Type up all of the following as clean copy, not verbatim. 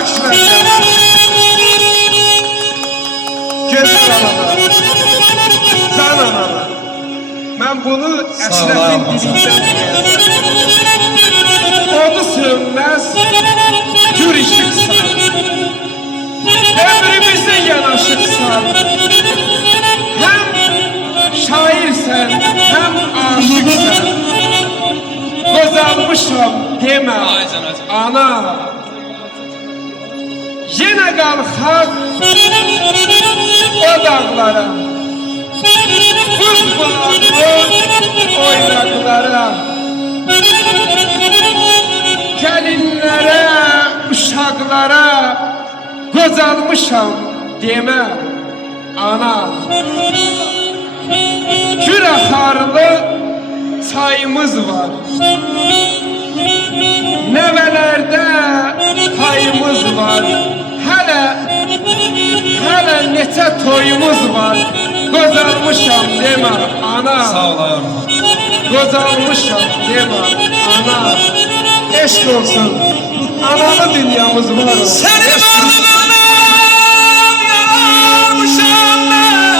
Alkış verin. Gözler analar. Can analar. Ben bunu Əşrəfin dilindən deyəcəm. Onu sönməz gür işıqsan. Ömrümüzə yanaşıqsan. Həm şairsən, həm aşıqsan. Qozalmışam demə ana. Yenə qalxaq o dağlara. Buz bulaqlı oynaqlara. Gəlinlərə, uşaqlara qocalmışam demə ana. Gür axarlı çayımız var. Nəvələrdə payımız var. Hələ neçə toyumuz var. Qocalmışam demə ana. Sağ ol ayağım. Qocalmışam demə ana. Eşq olsun. Analı dünyamız var. Seni varlığına yararmışam ben.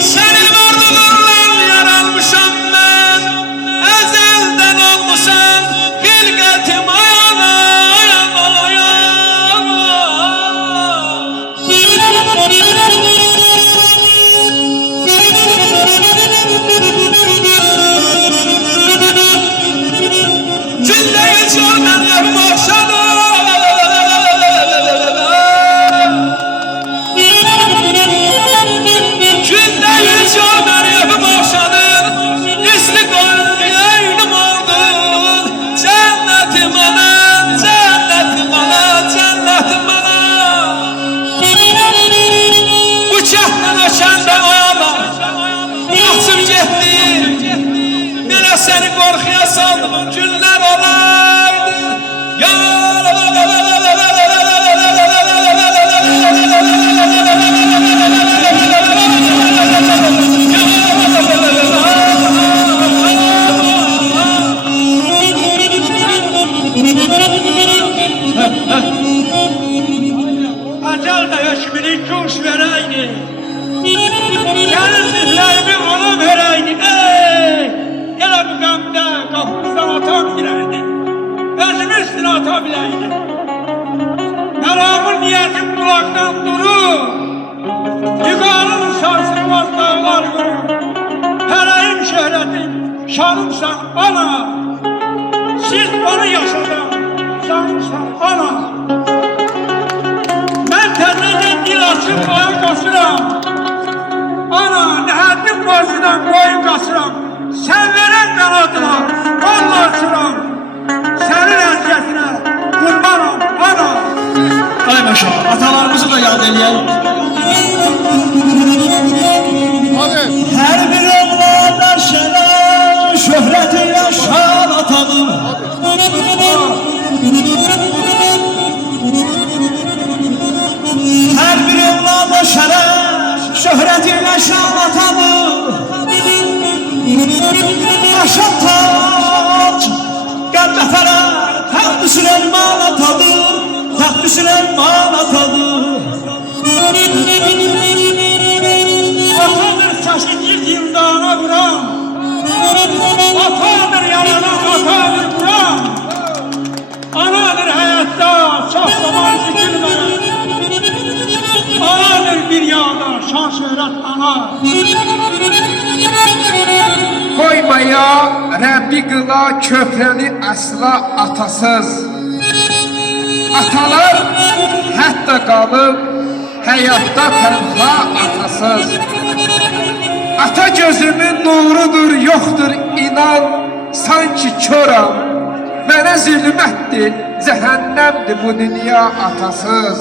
Senin varlığından yararmışam ben. Ezelden olmuşam hilqətim ayana ayana ayana. Cündəyi canən yapım oxşadı. Cündəyi canən yapım oxşadı. İstiqalətim oldun. Cənnətim ana, cənnətim ana, cənnətim ana. Bu kənddən o kəndə oyana qaçıb getdi. Mənə səni qorxuya saldım günlər olaydı. Ya Acal da hökmünü kuş vereydi. Gəlin sizlərimi ona vereydi. Elə bu qəmdə qapımızdan ata biləydi. Özümü üstünə ata biləydi. Məramın niyyətim qulaqdan durur. Yüqanın sarsılmaz dağlar qurur. Pərəyim şöhrətim, şanımsan ana. Siz onu yaşadan, şanımsan ana. Mən təzədən dil açıb ayaq basıram. Ana, nəhəddim başıdan boyun qaçıram. Sən verən qanadına qanla açıram. Sənin əzgəsinə qurbanam, ana. ay maşallah, atalarımızı da yad eləyək. Hər bir evlada şərəf, şöhrəti yaşar atadır. Hər bir evlada şərəf, şöhrəti yaşar atadır. Başa tac, qəlbə fərər, taxt Süleyman atadır. Taxt Süleyman atadır. Atadır çaşı girdiyimdana vuram. Atadır yaradan, atadır vuram. Anadır həyatda, şah zaman zikirməyən. Anadır bir yağda, şan şöhrət ana. Koymaya Rəbbi qıla köprəni əsla atasız. Atalar hətta qalıb həyatda tənha atasız. Ata gözümün nurudur, yoxdur inan, sanki köram. Mənə zülmətdir, cəhənnəmdir bu dünya atasız.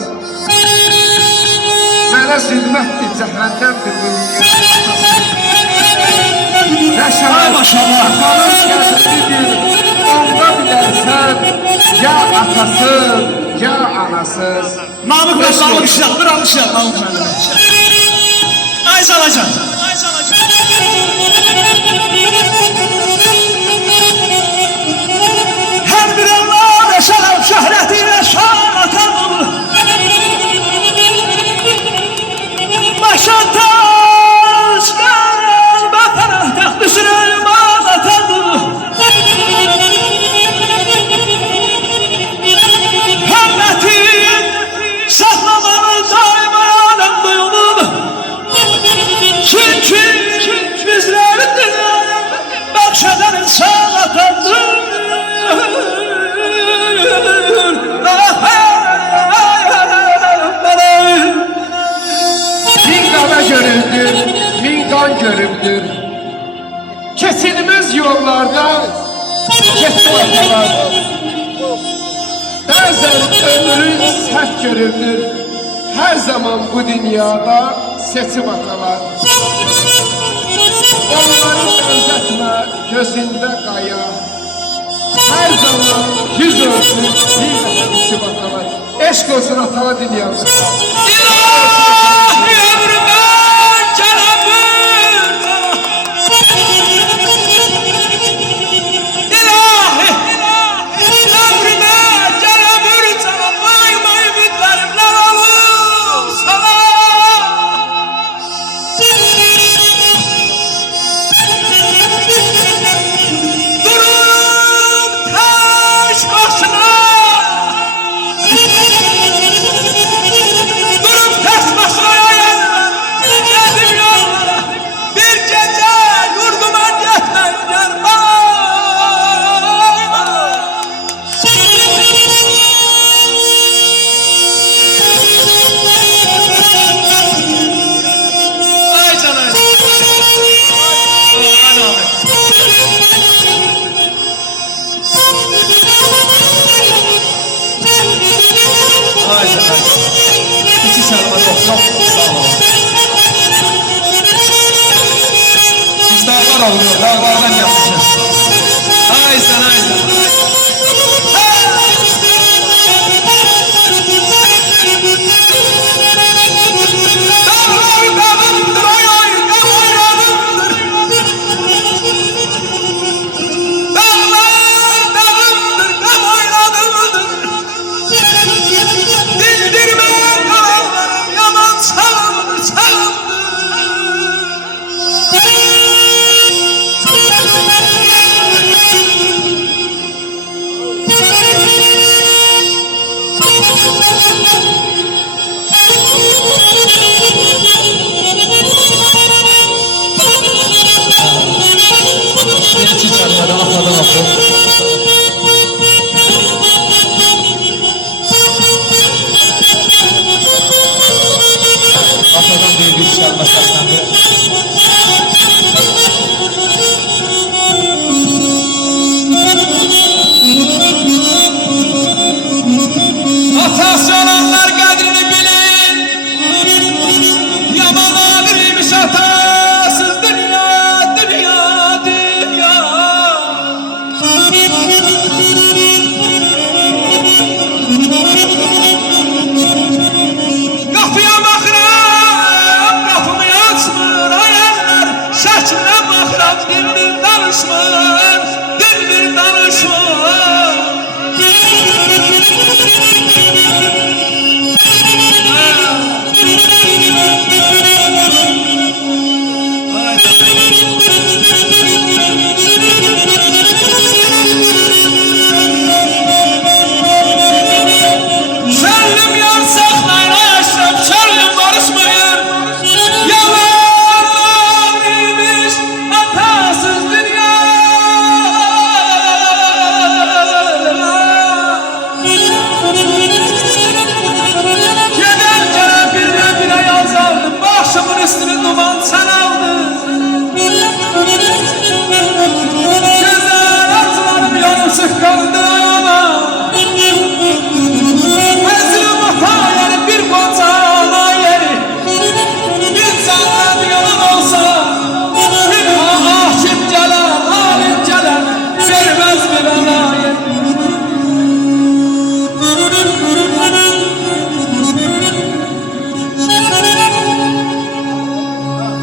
Mənə zülmətdir, cəhənnəmdir bu dünya atasız. Ay maşallah. Atanın gəzisidir, onda bilərsən, ya atasız, ya anasız. Namık Bey almışlar, bir almışlar Namık Bey'le. Ay Zalacan. Her bir evlat yoldan göründür. Kesilmez yollarda kestim atalar. Bazen ömrün sert göründür. Her zaman bu dünyada seçim atalar. Onları benzetme gözünde kaya. Her zaman yüz ölçün bir seçim atalar. Eşk olsun atala dünyamızda. İlahi ömrümden kelamın İlahi ömrümden kelamın sana Vay vay bütlerimler olur sana Durup taş başına Durup taş başına yayarlar Geldim yollara Bir gece yurduma gitmem gelmem Ay canım Aman abi Ay canım İki sarıma çok sağ olun Biz dağlar oluyor dağlardan yapmışız Ay sen ay sen Dağlar dağımdır ay ay dağlar Dağlar dağımdır gam oynadımdır Dindirme kalanlarım yaman sağımdır sağımdır İki çarpmadan atladım atladım Atadan bir çarpma seslendi